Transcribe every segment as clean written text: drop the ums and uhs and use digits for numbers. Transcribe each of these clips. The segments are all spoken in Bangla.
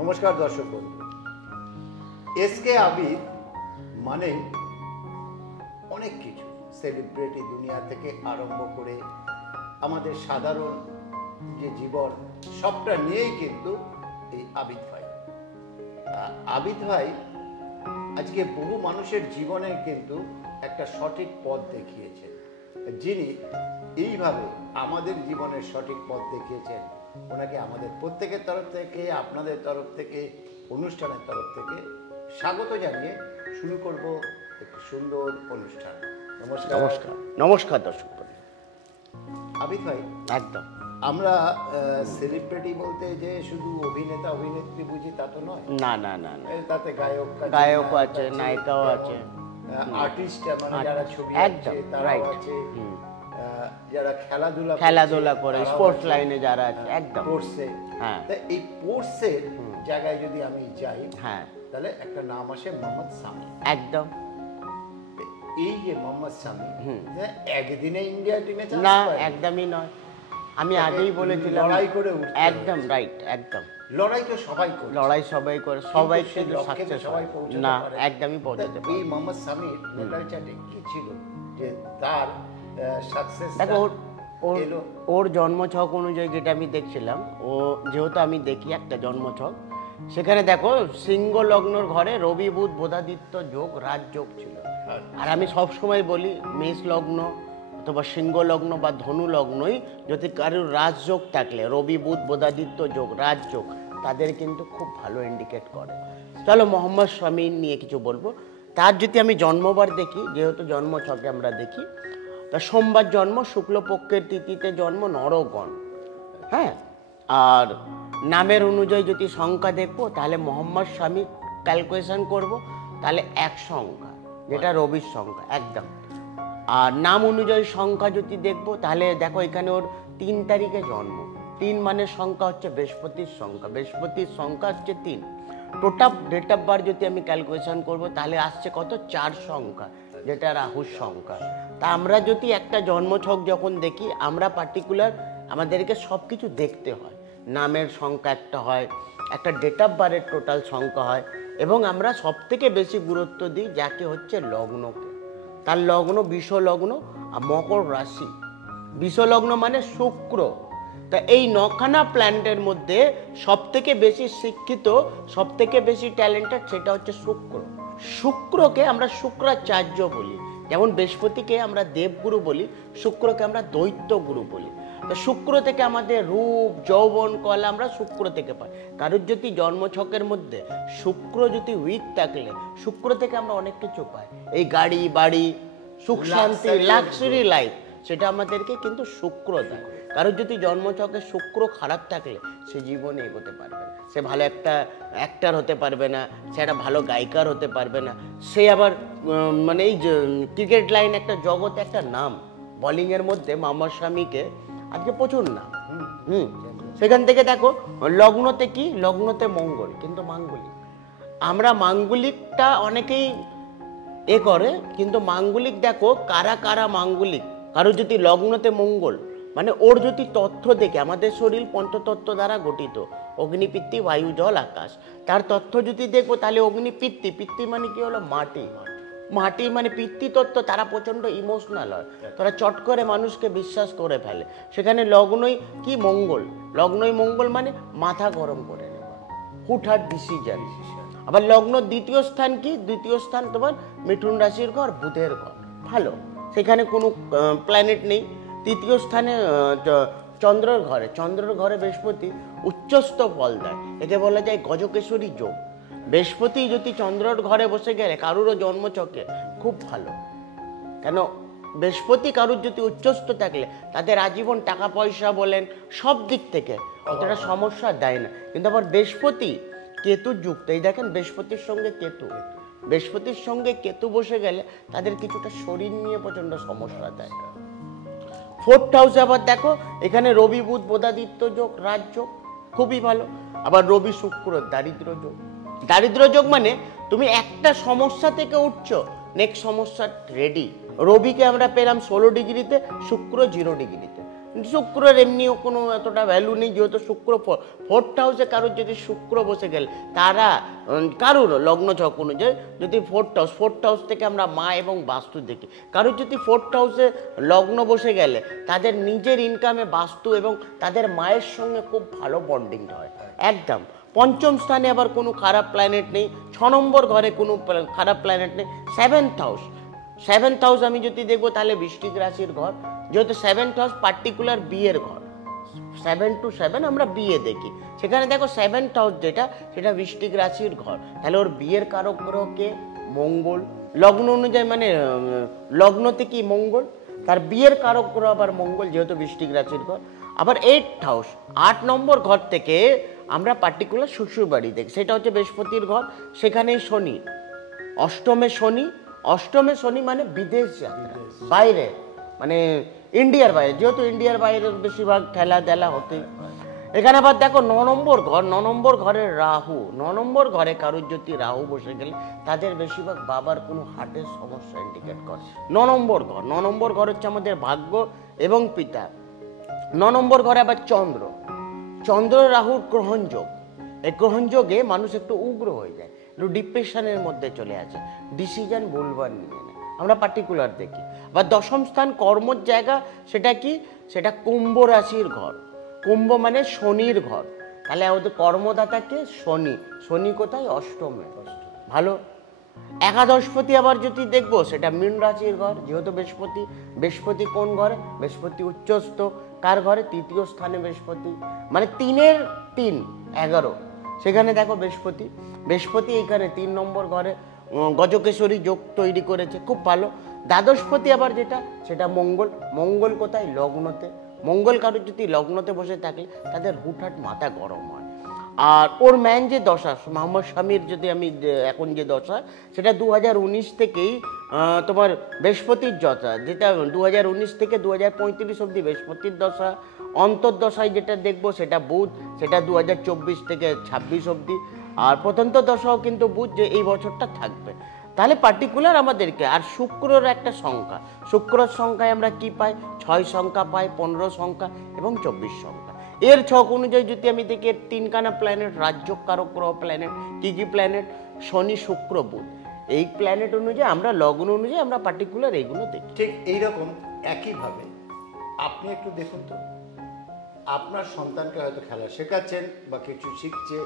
নমস্কার দর্শক বন্ধু। এসকে আবির মানে অনেক কিছু, সেলিব্রিটি দুনিয়া থেকে আরম্ভ করে আমাদের সাধারণ যে জীবন সবটা নিয়েই কিন্তু এই আবিদ ভাই। আবিদ ভাই আজকে বহু মানুষের জীবনে কিন্তু একটা সঠিক পথ দেখিয়েছেন, যিনি এইভাবে আমাদের জীবনের সঠিক পথ দেখিয়েছেন। ওনাকে আমাদের প্রত্যেকের তরফ থেকে, আপনাদের তরফ থেকে, অনুষ্ঠানের তরফ থেকে স্বাগত জানিয়ে শুরু করব একটি সুন্দর অনুষ্ঠান। নমস্কার। নমস্কার। নমস্কার দর্শক। আবিদ ভাই, একদম আমরা সেলিব্রিটি বলতে যে শুধু অভিনেতা অভিনেত্রী বুঝি তা তো নয়। না না না না, তাতে গায়ক আছে, নায়িকাও আছে, আর্টিস্ট মানে যারা ছবি একদম আঁকছে তারাও রাইট, আছে, যারা খেলাধুলা করে, স্পোর্টস লাইনে যারা আছে, একদম স্পোর্টসে। হ্যাঁ, তা এই স্পোর্টসের জায়গায় যদি আমি যাই, হ্যাঁ, তাহলে একটা নাম আসে মোহাম্মদ সামি। একদম। এই যে মোহাম্মদ সামি একদিনে ইন্ডিয়া টিমে না, একদমই নয়। আমি আগেই বলেছিলাম, লড়াই করে একদম রাইট, একদম। লড়াই তো সবাই করে, লড়াই সবাই করে, সবাই কিন্তু সাকসেস সবাই না, একদমই পৌঁছাতে পারে। এই মোহাম্মদ সামির মেন্টাল চার্টে কি ছিল যে তার সাকসেস? দেখো, ওর জন্মছক অনুযায়ী যেটা আমি দেখছিলাম, ও যেহেতু আমি দেখি একটা জন্মছক, সেখানে দেখো সিংহ লগ্নর ঘরে রবি বুধ বোধাদিত্য যোগ, রাজযোগ ছিল। আর আমি সবসময় বলি, মেষ লগ্ন অথবা সিংহ লগ্ন বা ধনু লগ্নই যদি কারোর রাজযোগ থাকলে, রবি বুধ বোধাদিত্য যোগ, রাজযোগ, তাদের কিন্তু খুব ভালো ইন্ডিকেট করে। চলো মোহাম্মদ শামী নিয়ে কিছু বলবো। তার যদি আমি জন্মবার দেখি, যেহেতু জন্মছকে আমরা দেখি, তা সোমবার জন্ম, শুক্লপক্ষের তিথিতে জন্ম, নরগণ। হ্যাঁ, আর নামের অনুযায়ী যদি সংখ্যা দেখবো, তাহলে মোহাম্মদ শামী ক্যালকুলেশন করব, তাহলে এক সংখ্যা, যেটা রবির সংখ্যা, একদম। আর নাম অনুযায়ী সংখ্যা যদি দেখবো, তাহলে দেখো এখানে ওর 3 তারিখে জন্ম। 3 মানে সংখ্যা হচ্ছে বৃহস্পতির সংখ্যা, বৃহস্পতির সংখ্যা হচ্ছে 3। টোটাল ডেট অফ বার্থ যদি আমি ক্যালকুলেশন করব, তাহলে আসছে কত? 4 সংখ্যা, যেটা রাহুর সংখ্যা। তা আমরা যদি একটা জন্মছক যখন দেখি, আমরা পার্টিকুলার আমাদেরকে সব কিছু দেখতে হয়। নামের সংখ্যা একটা হয়, একটা ডেট অফ বার্থের টোটাল সংখ্যা হয়, এবং আমরা সব থেকে বেশি গুরুত্ব দিই যাকে হচ্ছে লগ্নকে। তার লগ্ন বিষ লগ্ন আর মকর রাশি। বিষ লগ্ন মানে শুক্র। তা এই 9খানা প্ল্যানেটের মধ্যে সব থেকে বেশি শিক্ষিত, সব থেকে বেশি ট্যালেন্টেড, সেটা হচ্ছে শুক্র। শুক্রকে আমরা শুক্রাচার্য বলি। যেমন বৃহস্পতিকে আমরা দেবগুরু বলি, শুক্রকে আমরা দৈত্যগুরু বলি। তো শুক্র থেকে আমাদের রূপ, যৌবন, কলা আমরা শুক্র থেকে পাই। কারোর যদি জন্মছকের মধ্যে শুক্র যদি উইক থাকলে, শুক্র থেকে আমরা অনেক কিছু পাই। এই গাড়ি বাড়ি, সুখ শান্তি, লাক্সারি লাইফ, সেটা আমাদেরকে কিন্তু শুক্র দেয়। কারোর যদি জন্মছকে শুক্র খারাপ থাকলে, সে জীবনে এগোতে পারবে না। সে ভালো একটা অ্যাক্টার হতে পারবে না, সে একটা ভালো গায়িকার হতে পারবে না। সে আবার মানে এই ক্রিকেট লাইন একটা জগতে একটা নাম, বোলিংয়ের মধ্যে মোহাম্মদ শামীকে আজকে প্রচুর নাম। সেখান থেকে দেখো লগ্নতে কি, লগ্নতে মঙ্গল, কিন্তু মাঙ্গলিক। আমরা মাঙ্গলিকটা অনেকেই করে, কিন্তু মাঙ্গলিক দেখো কারা কারা মাঙ্গলিক। কারো যদি লগ্নতে মঙ্গল, মানে ওর যদি তথ্য দেখে, আমাদের শরীর পঞ্চতত্ত্ব দ্বারা গঠিত, অগ্নি, পিত্তি, বায়ু, জল, আকাশ। তার তথ্য যদি দেখবো, তাহলে অগ্নি পিত্তি, পিত্তি মানে কি হলো? মাটি। মাটি মানে পিতৃতত্ত্ব, তারা প্রচণ্ড ইমোশনাল হয়, তারা চট করে মানুষকে বিশ্বাস করে ফেলে। সেখানে লগ্নই কি? মঙ্গল। লগ্নই মঙ্গল মানে মাথা গরম করে নেওয়া, হুটহাট ডিসিশন। আবার লগ্ন দ্বিতীয় স্থান কি? দ্বিতীয় স্থান তোমার মিথুন রাশির ঘর, বুধের ঘর, ভালো, সেখানে কোনো প্ল্যানেট নেই। তৃতীয় স্থানে চন্দ্রের ঘরে, চন্দ্রের ঘরে বৃহস্পতি উচ্চস্থ ফল দেয়, একে বলা যায় গজকেশরী যোগ। বৃহস্পতি যদি চন্দ্রের ঘরে বসে গেলে কারুরও জন্মচক্রে খুব ভালো। কেন? বৃহস্পতি কারুর যদি উচ্চস্থ থাকলে, তাদের আজীবন টাকা পয়সা বলেন, সব দিক থেকে অতটা সমস্যা দেয় না। কিন্তু আবার বৃহস্পতি কেতু যুক্ত, এই দেখেন বৃহস্পতির সঙ্গে কেতু, বৃহস্পতির সঙ্গে কেতু বসে গেলে তাদের কিছুটা শরীর নিয়ে প্রচণ্ড সমস্যা দেয়। 4th হাউসে আবার দেখো, এখানে রবি বুধ বোধাদিত্য যোগ, রাজযোগ, খুবই ভালো। আবার রবি শুক্র দারিদ্র যোগ। দারিদ্র যোগ মানে তুমি একটা সমস্যা থেকে উঠছো, নেক্সট সমস্যা রেডি। রবিকে আমরা পেলাম 16 ডিগ্রিতে, শুক্র 0 ডিগ্রিতে। শুক্রের এমনিও কোনো এতটা ভ্যালু নেই, যেহেতু শুক্র ফোর্থ হাউসে কারোর যদি শুক্র বসে গেলে তারা কারোর লগ্ন ছক অনুযায়ী যদি ফোর্থ হাউস থেকে আমরা মা এবং বাস্তু দেখি, কারোর যদি ফোর্থ হাউসে লগ্ন বসে গেলে তাদের নিজের ইনকামে বাস্তু এবং তাদের মায়ের সঙ্গে খুব ভালো বন্ডিং হয় একদম। পঞ্চম স্থানে আবার কোনো খারাপ প্ল্যানেট নেই, 6 নম্বর ঘরে কোনো খারাপ প্ল্যানেট নেই। সেভেন্থ হাউস আমি যদি দেখবো তাহলে বৃশ্চিক রাশির ঘর, যেহেতু 7th হাউস পার্টিকুলার বিয়ের ঘর, 7 to 7 আমরা বিয়ে দেখি, সেখানে দেখো 7th হাউস যেটা সেটা বৃশ্চিক রাশির ঘর, তাহলে ওর বিয়ের কারক গ্রহ কে? মঙ্গল। লগ্ন অনুযায়ী মানে লগ্নতে কি মঙ্গল, তার বিয়ের কারক গ্রহ আবার মঙ্গল, যেহেতু বৃশ্চিক রাশির ঘর। আবার 8th হাউস 8 নম্বর ঘর থেকে আমরা পার্টিকুলার শ্বশুর বাড়ি দেখি, সেটা হচ্ছে বৃহস্পতির ঘর, সেখানেই শনি। অষ্টমে শনি মানে বিদেশ যাত্রা, বাইরে মানে ইন্ডিয়ার বাইরে, যেহেতু ইন্ডিয়ার বাইরে বেশিরভাগ খেলা হতে। এখানে আবার দেখো 9 নম্বর ঘরে রাহু, 9 নম্বর ঘরে কারোর যদি রাহু বসে গেলে তাদের বেশিরভাগ বাবার কোনো হার্টের সমস্যা ইন্ডিকেট করে। 9 নম্বর ঘর হচ্ছে আমাদের ভাগ্য এবং পিতা। 9 নম্বর ঘরে আবার চন্দ্র রাহুর গ্রহণযোগ, এই গ্রহণযোগে মানুষ একটু উগ্র হয়ে যায়, একটু ডিপ্রেশনের মধ্যে চলে আসে, ডিসিশন ভুলবার নিয়ে নেয়, আমরা পার্টিকুলার দেখি। বা 10ম স্থান কর্মর জায়গা, সেটা কি? সেটা কুম্ভ রাশির ঘর, কুম্ভ মানে শনির ঘর, তাহলে ওদের কর্মদাতাকে শনি কোথায়? অষ্টমে, ভালো। একাদশপতি আবার যদি দেখবো সেটা মীন রাশির ঘর, যেহেতু বৃহস্পতি কোন ঘরে? বৃহস্পতি উচ্চস্থ কার ঘরে? 3য় স্থানে বৃহস্পতি, মানে 3-এর 3 11, সেখানে দেখো বৃহস্পতি এইখানে 3 নম্বর ঘরে গজকেশরী যোগ তৈরি করেছে, খুব ভালো। দ্বাদশপতি আবার যেটা সেটা মঙ্গল কোথায়? লগ্নতে। মঙ্গল কারোর যদি লগ্নতে বসে থাকলে তাদের হুটহাট মাথা গরম হয়। আর ওর ম্যান যে দশা মোহাম্মদ শামির যদি আমি এখন যে দশা, সেটা 2019 থেকেই তোমার বৃহস্পতির দশা, যেটা 2019 থেকে 2035 অবধি বৃহস্পতির দশা। অন্তর্দশায় যেটা দেখবো সেটা বুধ, সেটা 2024 থেকে 26 অবধি। আর প্রত্যন্ত দশাও কিন্তু বুধ, যে এই বছরটা থাকবে। তাহলে পার্টিকুলার আমাদেরকে, আর শুক্রর একটা সংখ্যা, শুক্রর সংখ্যায় আমরা কি পাই? 6 সংখ্যা পাই, 15 সংখ্যা এবং 24 সংখ্যা। এর ছক অনুযায়ী যদি আমি দেখি, এর 3খানা প্ল্যানেট, রাজ্য কারক গ্রহ প্ল্যানেট, কি প্ল্যানেট? শনি, শুক্র, বুধ। এই প্ল্যানেট অনুযায়ী আমরা লগ্ন অনুযায়ী আমরা পার্টিকুলার এইগুলো দেখি। ঠিক এইরকম একইভাবে আপনি একটু দেখুন তো, আপনার সন্তানকে হয়তো খেলা শেখাচ্ছেন বা কিছু শিখছে,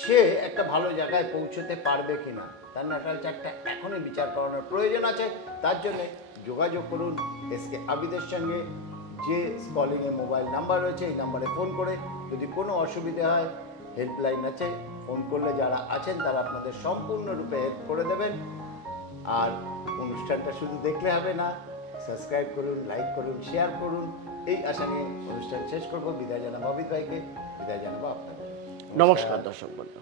সে একটা ভালো জায়গায় পৌঁছতে পারবে কিনা, তার ন্যাটাল চার্টটা এখনই বিচার করানোর প্রয়োজন আছে। তার জন্য যোগাযোগ করুন এসকে আবিদের সঙ্গে, যে কলিংয়ে মোবাইল নাম্বার রয়েছে এই নাম্বারে ফোন করে যদি কোনো অসুবিধা হয়, হেল্পলাইন আছে, ফোন করলে যারা আছেন তারা আপনাদের সম্পূর্ণরূপে হেল্প করে দেবেন। আর অনুষ্ঠানটা শুধু দেখলে হবে না, সাবস্ক্রাইব করুন, লাইক করুন, শেয়ার করুন, এই আশা নিয়ে অনুষ্ঠান শেষ করবো। বিদায় জানাবো অমিত ভাইকে, বিদায় জানাবো আপনাদের। নমস্কার দর্শক বন্ধু।